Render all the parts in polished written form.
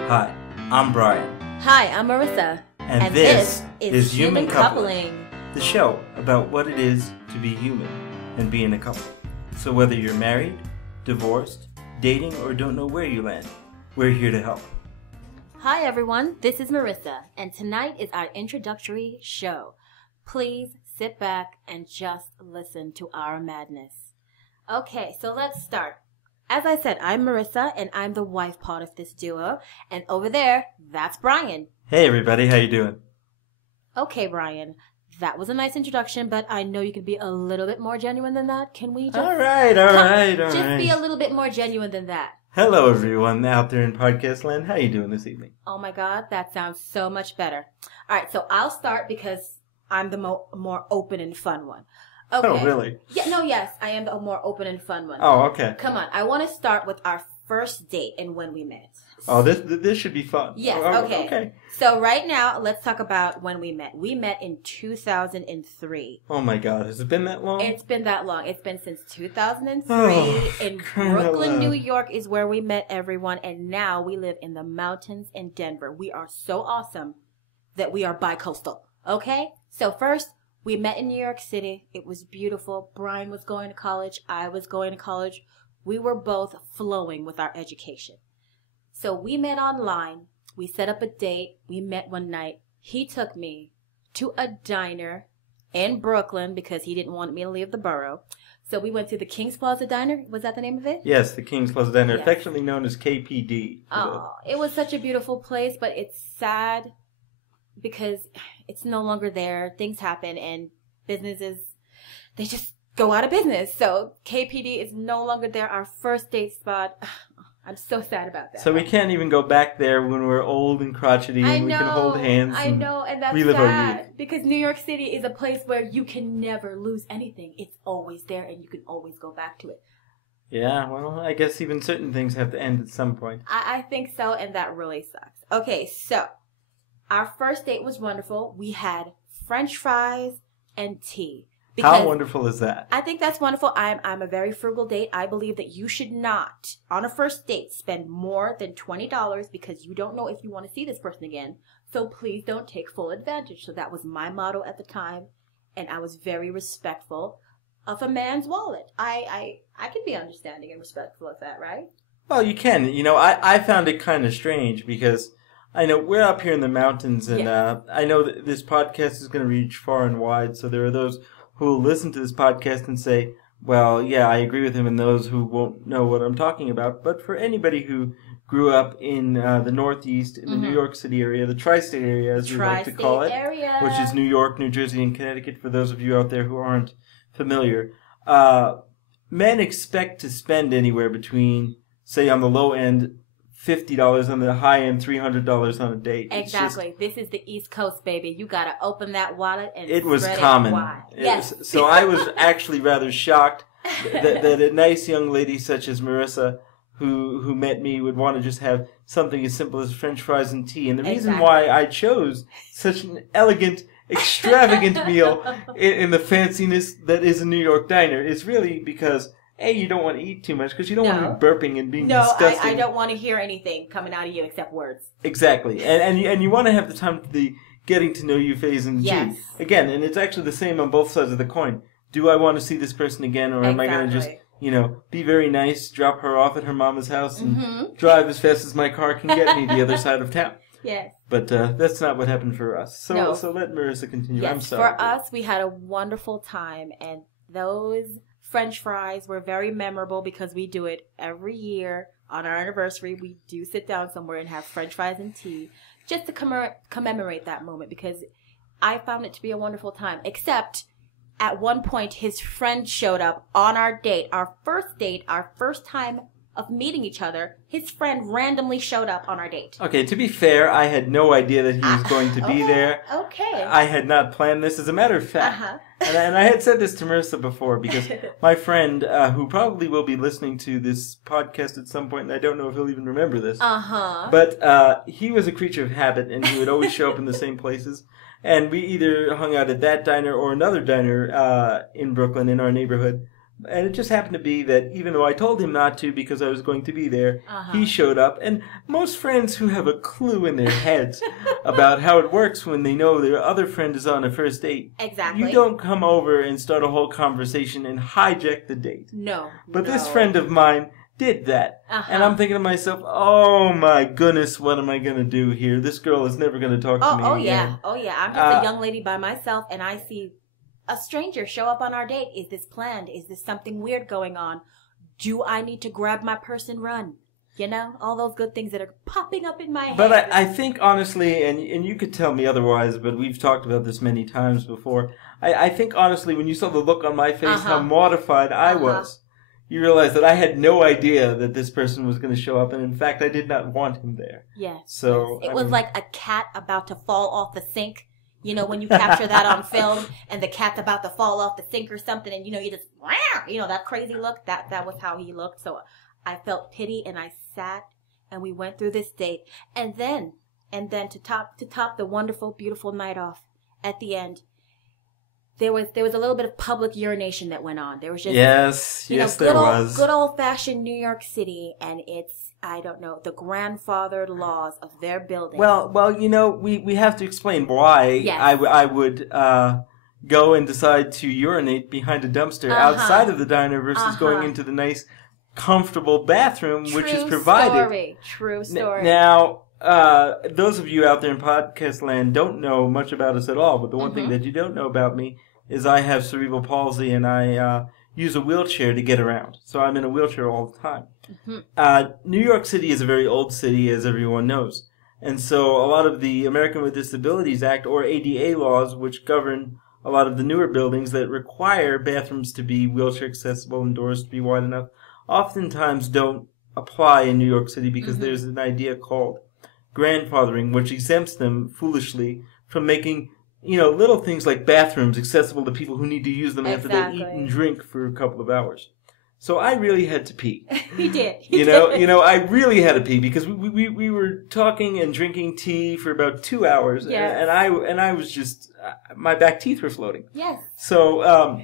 Hi, I'm Brian. Hi, I'm Marissa. And this is Human Coupling, the show about what it is to be human and be in a couple. So whether you're married, divorced, dating, or don't know where you land, we're here to help. Hi everyone, this is Marissa, and tonight is our introductory show. Please sit back and just listen to our madness. Okay, so let's start. As I said, I'm Marissa, and I'm the wife part of this duo, and over there, that's Brian. Hey everybody, how you doing? Okay, Brian, that was a nice introduction, but I know you can be a little bit more genuine than that. Can we just... All right. Just be a little bit more genuine than that. Hello everyone out there in podcast land. How you doing this evening? Oh my God, that sounds so much better. All right, so I'll start because I'm the more open and fun one. Okay. Oh, really? Yes, I am the more open and fun one. Oh, okay. Come on, I want to start with our first date and when we met. Oh, this should be fun. Yes, okay. So right now, let's talk about when we met. We met in 2003. Oh my God, has it been that long? It's been that long. It's been since 2003. In Brooklyn, New York is where we met everyone, and now we live in the mountains in Denver. We are so awesome that we are bi-coastal, okay? So first, we met in New York City. It was beautiful. Brian was going to college. I was going to college. We were both flowing with our education. So we met online. We set up a date. We met one night. He took me to a diner in Brooklyn because he didn't want me to leave the borough. So we went to the King's Plaza Diner. Was that the name of it? Yes, the King's Plaza Diner, Yes. affectionately known as KPD. Oh, it was such a beautiful place, but it's sad because it's no longer there. Things happen and businesses, they just go out of business. So KPD is no longer there. Our first date spot. I'm so sad about that. So we can't even go back there when we're old and crotchety and we can hold hands. I know, and that's relive our sad youth. because New York City is a place where you can never lose anything. It's always there and you can always go back to it. Yeah, well, I guess even certain things have to end at some point. I think so, and that really sucks. Okay, so our first date was wonderful. We had French fries and tea. How wonderful is that? I think that's wonderful. I'm a very frugal date. I believe that you should not, on a first date, spend more than $20 because you don't know if you want to see this person again. So please don't take full advantage. So that was my motto at the time, and I was very respectful of a man's wallet. I can be understanding and respectful of that, right? Well, you can. You know, I found it kind of strange because I know we're up here in the mountains, and I know that this podcast is going to reach far and wide, so there are those who will listen to this podcast and say, well, yeah, I agree with him, and those who won't know what I'm talking about. But for anybody who grew up in the Northeast, in the New York City area, the tri-state area, as we like to call it, which is New York, New Jersey, and Connecticut, for those of you out there who aren't familiar, men expect to spend anywhere between, say, on the low end, $50, on the high end, $300 on a date. Exactly. This is the East Coast, baby. You got to open that wallet and it was spread common. It wide. Yes. So I was actually rather shocked that a nice young lady such as Marissa, who met me, would want to just have something as simple as French fries and tea. And the reason why I chose such an elegant, extravagant meal in the fanciness that is a New York diner is really because A, you don't want to eat too much because you don't want to be burping and being disgusting. No, I don't want to hear anything coming out of you except words. Exactly. And you want to have the time to the getting to know you phase in G. Again, and it's actually the same on both sides of the coin. Do I want to see this person again, or am I going to just, be very nice, drop her off at her mama's house, and drive as fast as my car can get me the other side of town? Yes. But that's not what happened for us. So let Marissa continue. Yes, I'm sorry. For us, we had a wonderful time, and those French fries were very memorable because we do it every year on our anniversary. We do sit down somewhere and have French fries and tea just to commemorate that moment because I found it to be a wonderful time. Except at one point, his friend showed up on our date, our first time of meeting each other. His friend randomly showed up on our date. Okay, to be fair, I had no idea that he was going to be there. Okay. I had not planned this. As a matter of fact, and I had said this to Marissa before because my friend, who probably will be listening to this podcast at some point, and I don't know if he'll even remember this, but he was a creature of habit, and he would always show up in the same places. And we either hung out at that diner or another diner in Brooklyn in our neighborhood And it just happened to be that even though I told him not to because I was going to be there, he showed up. And most friends who have a clue in their heads about how it works when they know their other friend is on a first date. Exactly. You don't come over and start a whole conversation and hijack the date. No. But this friend of mine did that. And I'm thinking to myself, oh my goodness, what am I going to do here? This girl is never going to talk to me again. Oh yeah. I'm just a young lady by myself, and I see a stranger show up on our date. Is this planned? Is this something weird going on? Do I need to grab my purse and run? You know, all those good things that are popping up in my head. But I think, honestly, and you could tell me otherwise, but we've talked about this many times before. I think, honestly, when you saw the look on my face, how mortified I was, you realize that I had no idea that this person was going to show up. And, in fact, I did not want him there. Yes. So it was like a cat about to fall off the sink. You know, when you capture that on film and the cat's about to fall off the sink or something, and, you know, you just, you know, that crazy look, that was how he looked. So I felt pity, and I sat, and we went through this date. And then to top the wonderful, beautiful night off, at the end, there was a little bit of public urination that went on. There was just there was good old fashioned New York City, and it's, I don't know, the grandfathered laws of their building. Well, you know, we have to explain why I would go and decide to urinate behind a dumpster outside of the diner versus going into the nice, comfortable bathroom which is provided. True story. Now, those of you out there in podcast land don't know much about us at all, but the one thing that you don't know about me is I have cerebral palsy, and I use a wheelchair to get around. So I'm in a wheelchair all the time. New York City is a very old city, as everyone knows. And so a lot of the American with Disabilities Act, or ADA laws, which govern a lot of the newer buildings that require bathrooms to be wheelchair accessible and doors to be wide enough, oftentimes don't apply in New York City because there's an idea called grandfathering, which exempts them foolishly from making, you know, little things like bathrooms accessible to people who need to use them after they eat and drink for a couple of hours. So I really had to pee. You did. You know, I really had to pee because we were talking and drinking tea for about 2 hours, and I was just my back teeth were floating. Yes. So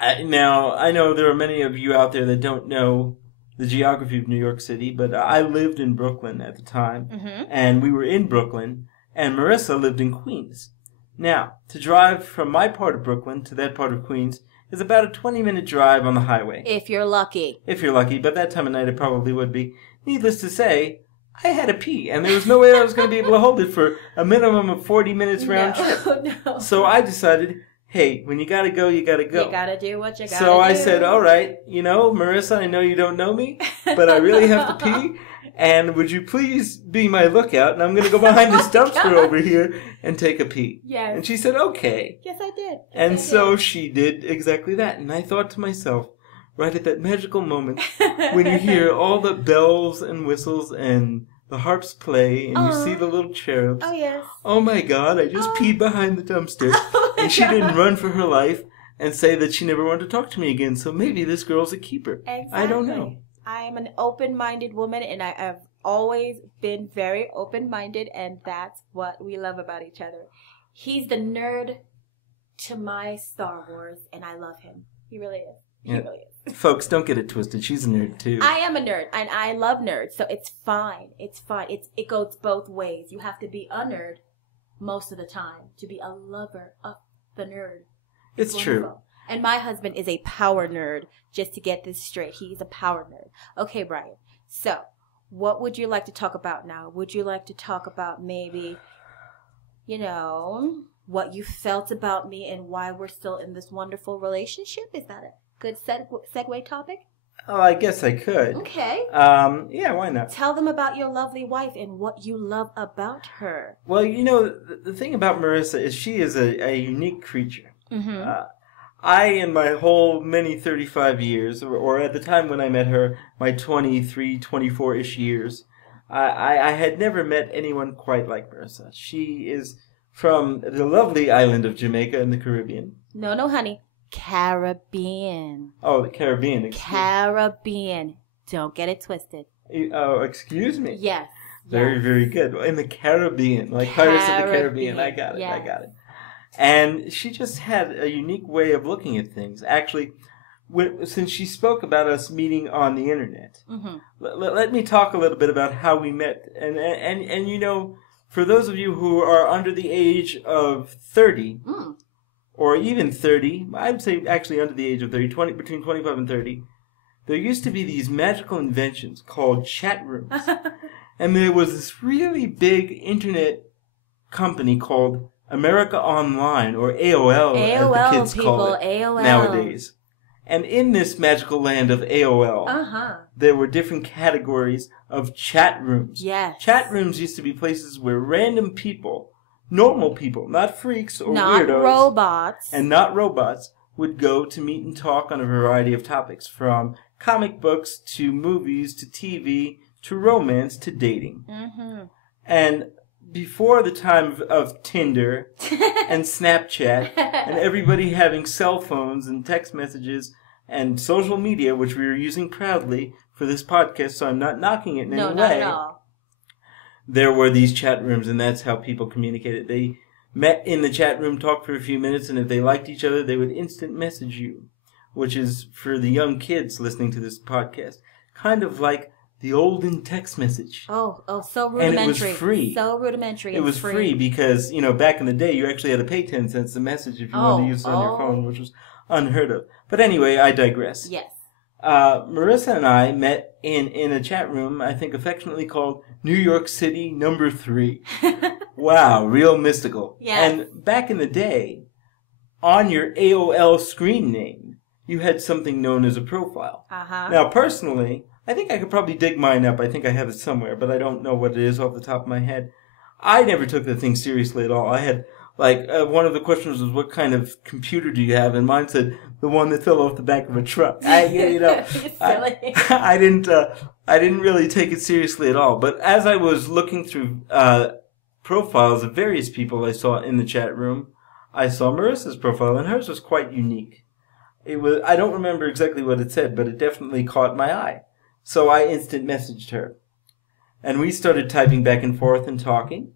now I know there are many of you out there that don't know the geography of New York City, but I lived in Brooklyn at the time, and we were in Brooklyn, and Marissa lived in Queens. Now, to drive from my part of Brooklyn to that part of Queens is about a 20-minute drive on the highway. If you're lucky. If you're lucky, but that time of night it probably would be. Needless to say, I had to pee, and there was no way I was going to be able to hold it for a minimum of 40 minutes round trip. No. So I decided, hey, when you gotta go, you gotta go. You gotta do what you gotta do. So I said, all right, you know, Marissa, I know you don't know me, but I really have to pee, and would you please be my lookout, and I'm going to go behind this dumpster over here and take a pee. Yes. And she said, okay. Yes, I did. And so she did exactly that, and I thought to myself, right at that magical moment, when you hear all the bells and whistles and the harps play, and you see the little cherubs. Oh, yes. Oh, my God, I just peed behind the dumpster. And she didn't run for her life and say that she never wanted to talk to me again. So maybe this girl's a keeper. Exactly. I don't know. I am an open-minded woman, and I have always been very open-minded, and that's what we love about each other. He's the nerd to my Star Wars, and I love him. He really is. He really is. Folks, don't get it twisted. She's a nerd, too. I am a nerd, and I love nerds, so it's fine. It's fine. It goes both ways. You have to be a nerd most of the time to be a lover of the nerd. It's true. And my husband is a power nerd, just to get this straight. He's a power nerd. Okay, Brian. So, what would you like to talk about now? Would you like to talk about maybe, you know, what you felt about me and why we're still in this wonderful relationship? Is that a good segue topic? Oh, I guess I could. Okay. Yeah, why not? Tell them about your lovely wife and what you love about her. Well, you know, the thing about Marissa is she is a unique creature. I, in my whole many 35 years, or at the time when I met her, my 23, 24-ish years, I had never met anyone quite like Marissa. She is from the lovely island of Jamaica in the Caribbean. No, honey. Caribbean. Oh, the Caribbean. Caribbean. Don't get it twisted. Oh, excuse me. Yes. Very, very good. In the Caribbean, like Pirates of the Caribbean. I got it. Yes. I got it. And she just had a unique way of looking at things. Actually, since she spoke about us meeting on the internet, let me talk a little bit about how we met. And you know, for those of you who are under the age of 30, or even 30, I'd say actually under the age of 30, between 25 and 30, there used to be these magical inventions called chat rooms. And there was this really big internet company called America Online, or AOL as the kids call it AOL. Nowadays. And in this magical land of AOL, there were different categories of chat rooms. Yes. Chat rooms used to be places where random people, normal people, not freaks or not weirdos, robots, and not robots, would go to meet and talk on a variety of topics, from comic books to movies to TV to romance to dating. And before the time of Tinder and Snapchat and everybody having cell phones and text messages and social media, which we are using proudly for this podcast, so I'm not knocking it in any way. No, not at all. There were these chat rooms, and that's how people communicated. They met in the chat room, talked for a few minutes, and if they liked each other, they would instant message you, which is, for the young kids listening to this podcast, kind of like the olden text message. Oh, so rudimentary. And it was free. So rudimentary. It was free because, you know, back in the day, you actually had to pay 10 cents a message if you wanted to use it on your phone, which was unheard of. But anyway, I digress. Yes. Marissa and I met in a chat room, I think affectionately called New York City Number 3. Wow, real mystical. Yes. And back in the day, on your AOL screen name, you had something known as a profile. Now, personally, I think I could probably dig mine up. I think I have it somewhere, but I don't know what it is off the top of my head. I never took the thing seriously at all. I had, one of the questions was, what kind of computer do you have? And mine said, the one that fell off the back of a truck. I didn't really take it seriously at all. But as I was looking through profiles of various people I saw in the chat room, I saw Marissa's profile, and hers was quite unique. I don't remember exactly what it said, but it definitely caught my eye. So I instant messaged her. And we started typing back and forth and talking.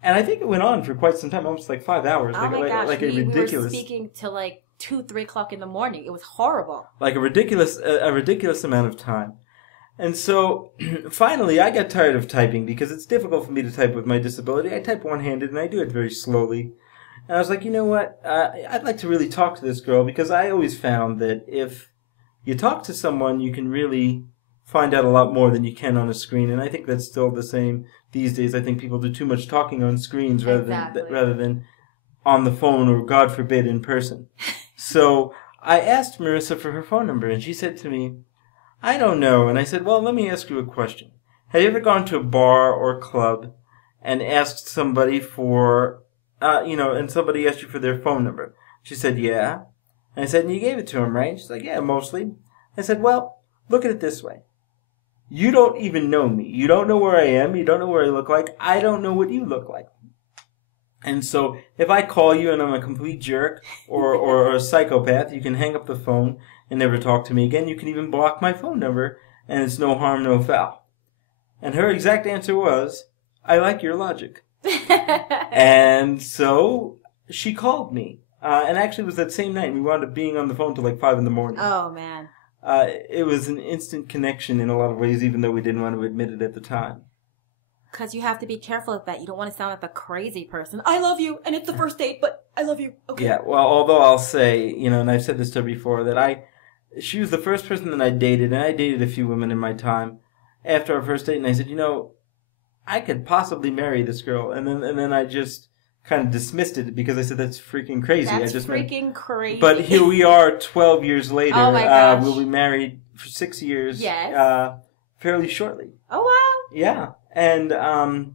And I think it went on for quite some time, almost like 5 hours. Oh my gosh, a ridiculous. We were speaking till 2, 3 o'clock in the morning. It was horrible. Like a ridiculous amount of time. And so, finally, I got tired of typing because it's difficult for me to type with my disability. I type one-handed, and I do it very slowly. And I was like, you know what? I'd like to really talk to this girl, because I always found that if you talk to someone, you can really find out a lot more than you can on a screen. And I think that's still the same these days. I think people do too much talking on screens rather than on the phone, or, God forbid, in person. So I asked Marissa for her phone number, and she said to me, I don't know. And I said, well, let me ask you a question. Have you ever gone to a bar or club and asked somebody for, and somebody asked you for their phone number? She said, yeah. And I said, and you gave it to him, right? She's like, yeah, mostly. I said, well, look at it this way. You don't even know me. You don't know where I am. You don't know what I look like. I don't know what you look like. And so if I call you and I'm a complete jerk or a psychopath, you can hang up the phone and never talk to me again. You can even block my phone number, and it's no harm, no foul. And her exact answer was, I like your logic. And so she called me. And actually it was that same night. We wound up being on the phone till 5 in the morning. Oh, man. It was an instant connection in a lot of ways, even though we didn't want to admit it at the time. Because you have to be careful of that. You don't want to sound like a crazy person. I love you, and it's the first date, but I love you. Okay. Yeah, well, although I'll say, and I've said this to her before, that she was the first person that I dated, and I dated a few women in my time after our first date, and I said, I could possibly marry this girl, and then I just kind of dismissed it because I said, that's freaking crazy. That's freaking crazy. But here we are 12 years later. Oh my gosh. We'll be married for 6 years. Yes. Fairly shortly. Oh, wow. Yeah. And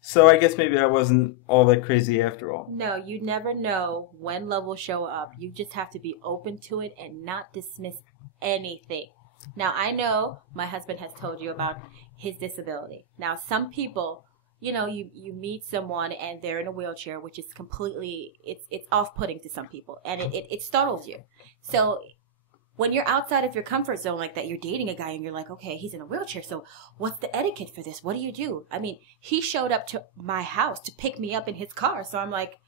so I guess maybe I wasn't all that crazy after all. No, you never know when love will show up. You just have to be open to it and not dismiss anything. Now, I know my husband has told you about his disability. Now, some people, you meet someone and they're in a wheelchair, which is completely, it's off-putting to some people. And it startles you. So when you're outside of your comfort zone like that, you're dating a guy and you're like, okay, he's in a wheelchair. So what's the etiquette for this? What do you do? I mean, he showed up to my house to pick me up in his car. So I'm like,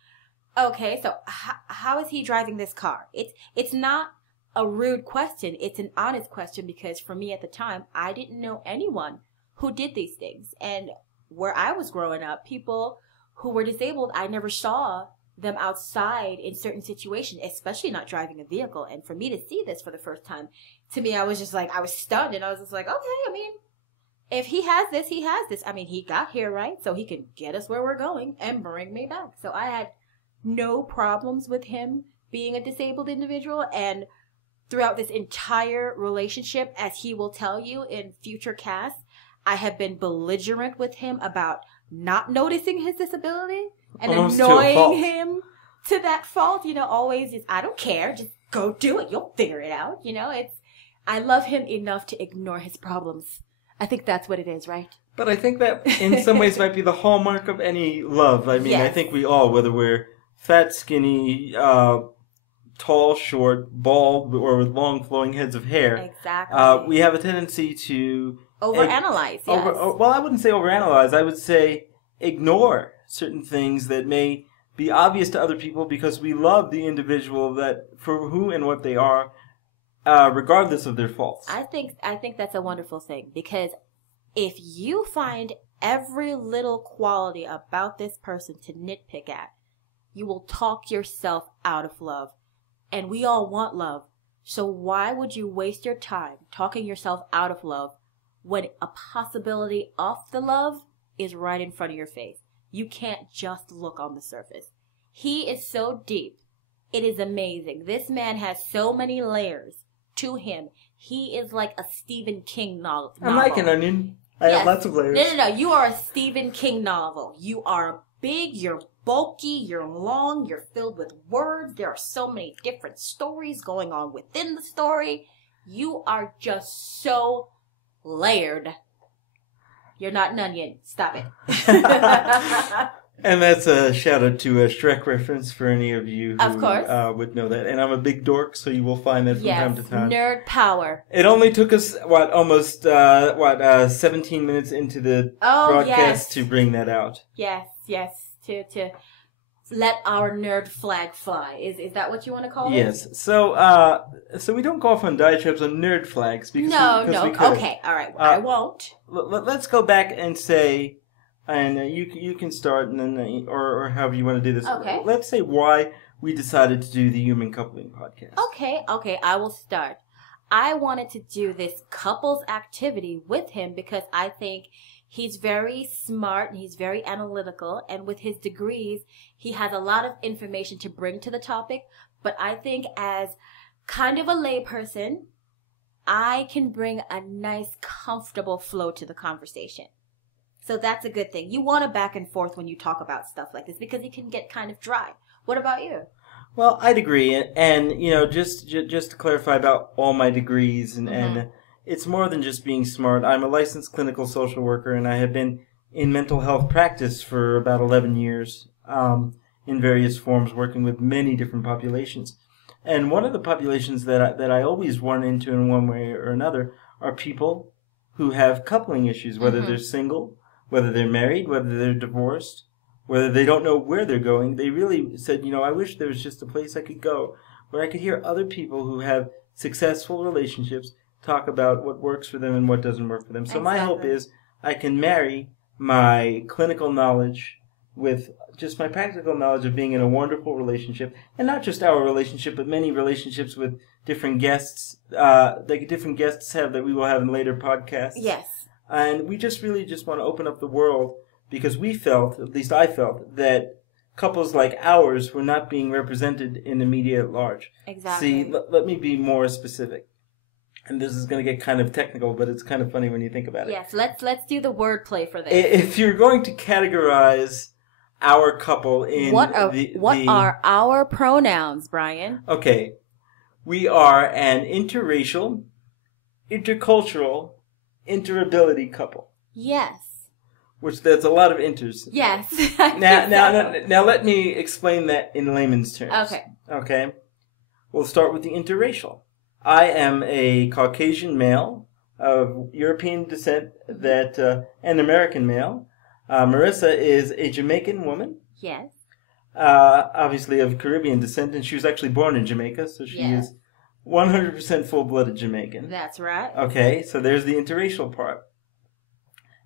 okay, so how is he driving this car? It's not a rude question. It's an honest question because for me at the time, I didn't know anyone who did these things. And where I was growing up, people who were disabled, I never saw them outside in certain situations, especially not driving a vehicle. And for me to see this for the first time, to me, I was just like, I was stunned. And I was just like, okay, I mean, if he has this, he has this. I mean, he got here, right? So he can get us where we're going and bring me back. So I had no problems with him being a disabled individual. And throughout this entire relationship, as he will tell you in future casts, I have been belligerent with him about not noticing his disability and almost annoying him to that fault. You know, always is, I don't care. Just go do it. You'll figure it out. You know, I love him enough to ignore his problems. I think that's what it is, right? But I think that in some ways might be the hallmark of any love. I mean, yes. I think we all, whether we're fat, skinny, tall, short, bald, or with long flowing heads of hair. Exactly. We have a tendency to overanalyze. Yes. Well, I wouldn't say overanalyze. I would say ignore certain things that may be obvious to other people because we love the individual that for who and what they are, regardless of their faults. I think that's a wonderful thing because if you find every little quality about this person to nitpick at, you will talk yourself out of love. And we all want love. So why would you waste your time talking yourself out of love when a possibility of the love is right in front of your face? You can't just look on the surface. He is so deep. It is amazing. This man has so many layers to him. He is like a Stephen King novel. I'm like an onion. I have lots of layers. No. You are a Stephen King novel. You are big, you're bulky, you're long, you're filled with words. There are so many different stories going on within the story. You are just so layered. You're not an onion. Stop it. And that's a shout out to a Shrek reference for any of you who of course. Would know that. And I'm a big dork, so you will find that from time to time. Nerd power. It only took us, almost 17 minutes into the broadcast to bring that out. Yes. To let our nerd flag fly. Is that what you want to call it? Yes. So we don't go off on diatribes on nerd flags because no. we could. Okay. All right. I won't. Let's go back and say, and you can start, and then or however you want to do this. Okay. Let's say why we decided to do the Human Coupling podcast. Okay. I will start. I wanted to do this couples activity with him because I think he's very smart and he's very analytical. And with his degrees, he has a lot of information to bring to the topic. But I think as kind of a layperson, I can bring a nice, comfortable flow to the conversation. So that's a good thing. You want a back and forth when you talk about stuff like this because it can get kind of dry. What about you? Well, I'd agree. And just to clarify about all my degrees and it's more than just being smart. I'm a licensed clinical social worker, and I have been in mental health practice for about 11 years in various forms, working with many different populations. And one of the populations that I always run into in one way or another are people who have coupling issues, whether they're single, whether they're married, whether they're divorced, whether they don't know where they're going. They really said, I wish there was just a place I could go where I could hear other people who have successful relationships talk about what works for them and what doesn't work for them. So my hope is I can marry my clinical knowledge with just my practical knowledge of being in a wonderful relationship, and not just our relationship, but many relationships with different guests that different guests have that we will have in later podcasts. Yes. And we really want to open up the world because we felt, at least I felt, that couples like ours were not being represented in the media at large. Exactly. See, let me be more specific. And this is going to get kind of technical, but it's kind of funny when you think about it. Yes, let's do the wordplay for this. If you're going to categorize our couple in what are our pronouns, Brian? Okay, we are an interracial, intercultural, interability couple. Yes. Which there's a lot of inters. Yes. Now let me explain that in layman's terms. Okay. We'll start with the interracial. I am a Caucasian male of European descent and American male. Marissa is a Jamaican woman. Yes. Obviously of Caribbean descent, and she was actually born in Jamaica, so she is 100% full-blooded Jamaican. That's right. Okay, so there's the interracial part.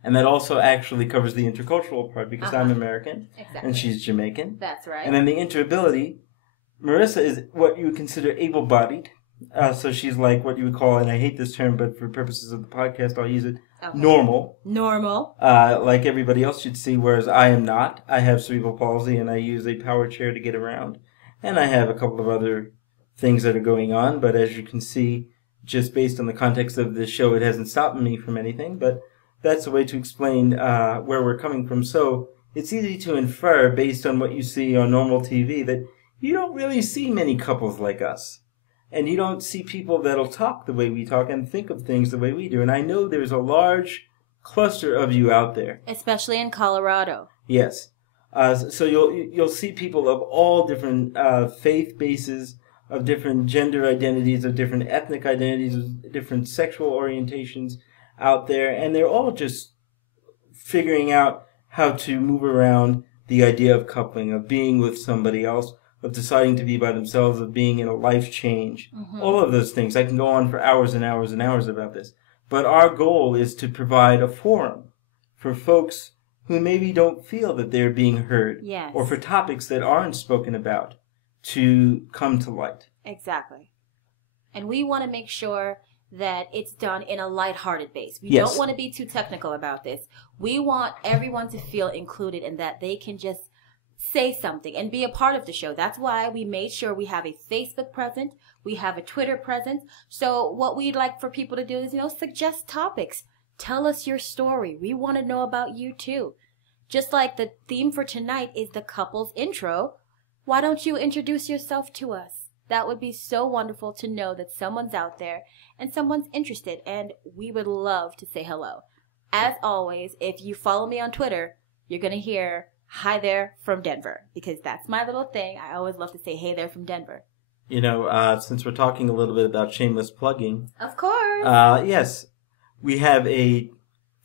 And that also actually covers the intercultural part because I'm American and she's Jamaican. That's right. And then the interability, Marissa is what you would consider able-bodied. So she's like what you would call, and I hate this term, but for purposes of the podcast, I'll use it, normal. Normal. Like everybody else should see, whereas I am not. I have cerebral palsy and I use a power chair to get around. And I have a couple of other things that are going on, but as you can see, just based on the context of this show, it hasn't stopped me from anything, but that's a way to explain where we're coming from. So it's easy to infer, based on what you see on normal TV, that you don't really see many couples like us. And you don't see people that'll talk the way we talk and think of things the way we do. And I know there's a large cluster of you out there. Especially in Colorado. Yes. So you'll see people of all different faith bases, of different gender identities, of different ethnic identities, of different sexual orientations out there. And they're all just figuring out how to move around the idea of coupling, of being with somebody else, of deciding to be by themselves, of being in a life change. All of those things. I can go on for hours and hours and hours about this. But our goal is to provide a forum for folks who maybe don't feel that they're being heard. Yes. Or for topics that aren't spoken about to come to light. Exactly. And we want to make sure that it's done in a lighthearted base. We Yes. don't want to be too technical about this. We want everyone to feel included and that they can just say something and be a part of the show. That's why we made sure we have a Facebook presence. We have a Twitter presence. So what we'd like for people to do is, suggest topics. Tell us your story. We want to know about you too. Just like the theme for tonight is the couple's intro. Why don't you introduce yourself to us? That would be so wonderful to know that someone's out there and someone's interested, and we would love to say hello. As always, if you follow me on Twitter, you're going to hear hi there from Denver, because that's my little thing. I always love to say hey there from Denver. Since we're talking a little bit about shameless plugging. Of course. Yes, we have a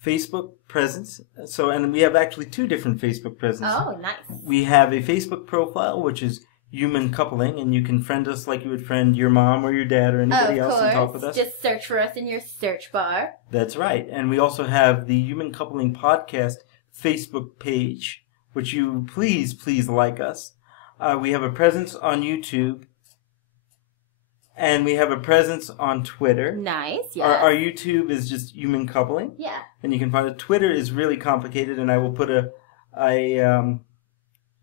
Facebook presence. And we have actually two different Facebook presences. Oh, nice. We have a Facebook profile, which is Human Coupling, and you can friend us like you would friend your mom or your dad or anybody else and talk with us. Just search for us in your search bar. That's right. And we also have the Human Coupling Podcast Facebook page, which you please like us. We have a presence on YouTube, and we have a presence on Twitter. Nice, yes. Our YouTube is just Human Coupling. Yeah. And you can find it. Twitter is really complicated, and I will put a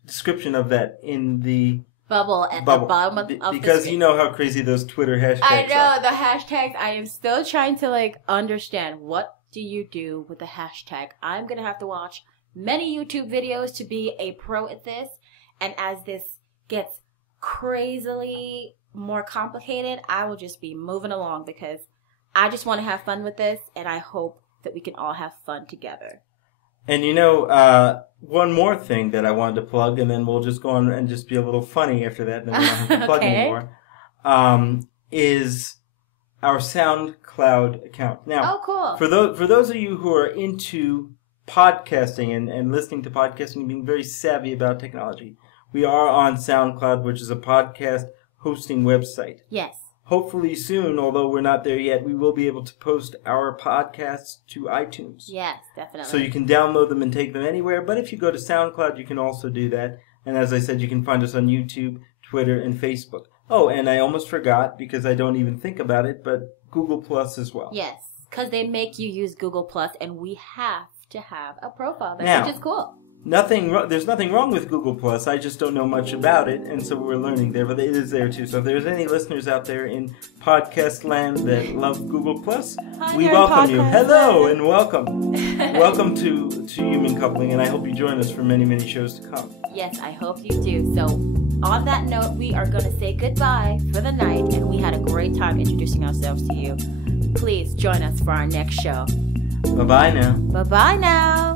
description of that in the bubble at the bottom of the because screen. you know how crazy those Twitter hashtags I know, are. the hashtags. I am still trying to understand what do you do with the hashtag. I'm going to have to watch many YouTube videos to be a pro at this. And as this gets crazily more complicated, I will just be moving along because I just want to have fun with this, and I hope that we can all have fun together. And one more thing that I wanted to plug, and then we'll just go on and just be a little funny after that, then we don't have to plug anymore, is our SoundCloud account. Now, cool. For those of you who are into podcasting and listening to podcasting and being very savvy about technology, we are on SoundCloud, which is a podcast hosting website. Yes. Hopefully soon, although we're not there yet, we will be able to post our podcasts to iTunes. Yes, definitely. So you can download them and take them anywhere, but if you go to SoundCloud, you can also do that. And as I said, you can find us on YouTube, Twitter, and Facebook. Oh, and I almost forgot, because I don't even think about it, but Google Plus as well. Yes, because they make you use Google Plus, and we have to have a profile there, now, which is cool. There's nothing wrong with Google Plus. I just don't know much about it, and so we're learning there. But it is there too. So if there's any listeners out there in podcast land that love Google Plus, we welcome you. Hello and welcome, welcome to Human Coupling, and I hope you join us for many, many shows to come. Yes, I hope you do. So on that note, we are going to say goodbye for the night, and we had a great time introducing ourselves to you. Please join us for our next show. Bye bye now. Bye bye now.